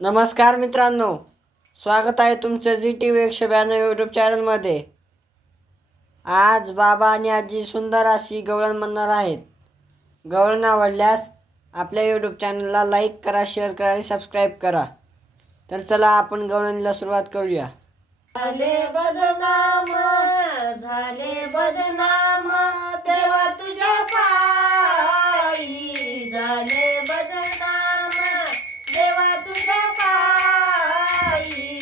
नमस्कार मित्रांनो. स्वागत आहे तुमचं जी टी व्ही एकशे ब्याण्णव यूट्यूब चॅनलमध्ये आज बाबा आणि आजी सुंदर अशी गवळण म्हणणार आहेत. गवळण आवडल्यास आपल्या यूट्यूब चॅनलला लाईक करा शेअर करा आणि सबस्क्राईब करा. तर चला आपण गवळणीला सुरुवात करूया. झाले बदनाम झाले बदनाम. पायी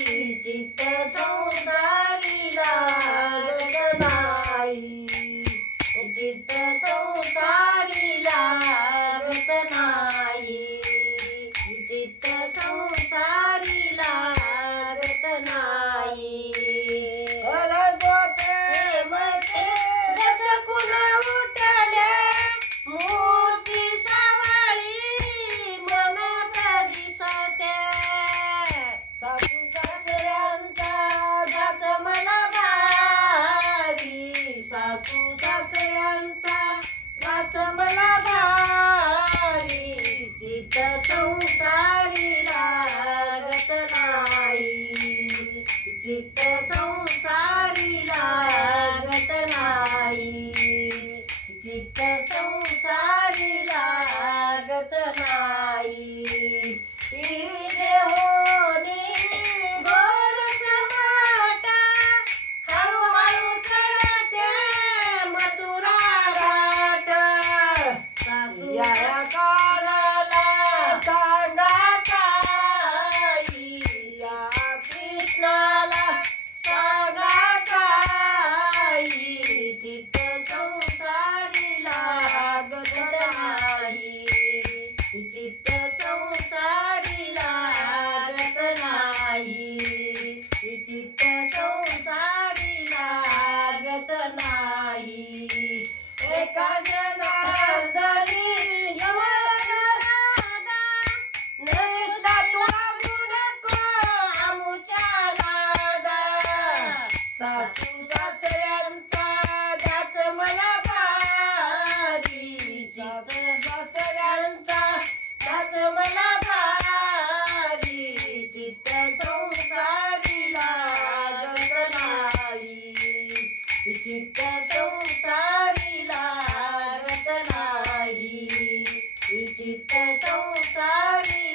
संसारी लागत नाही. चित्त संसारी लागत नाही. चित्त संसारी लागत नाही. चित्त संसारी लागत नाही. चित्त संसारी लागत नाही. एका सासू सासरे चित्त संसारी लागत नाही. चित्त संसारी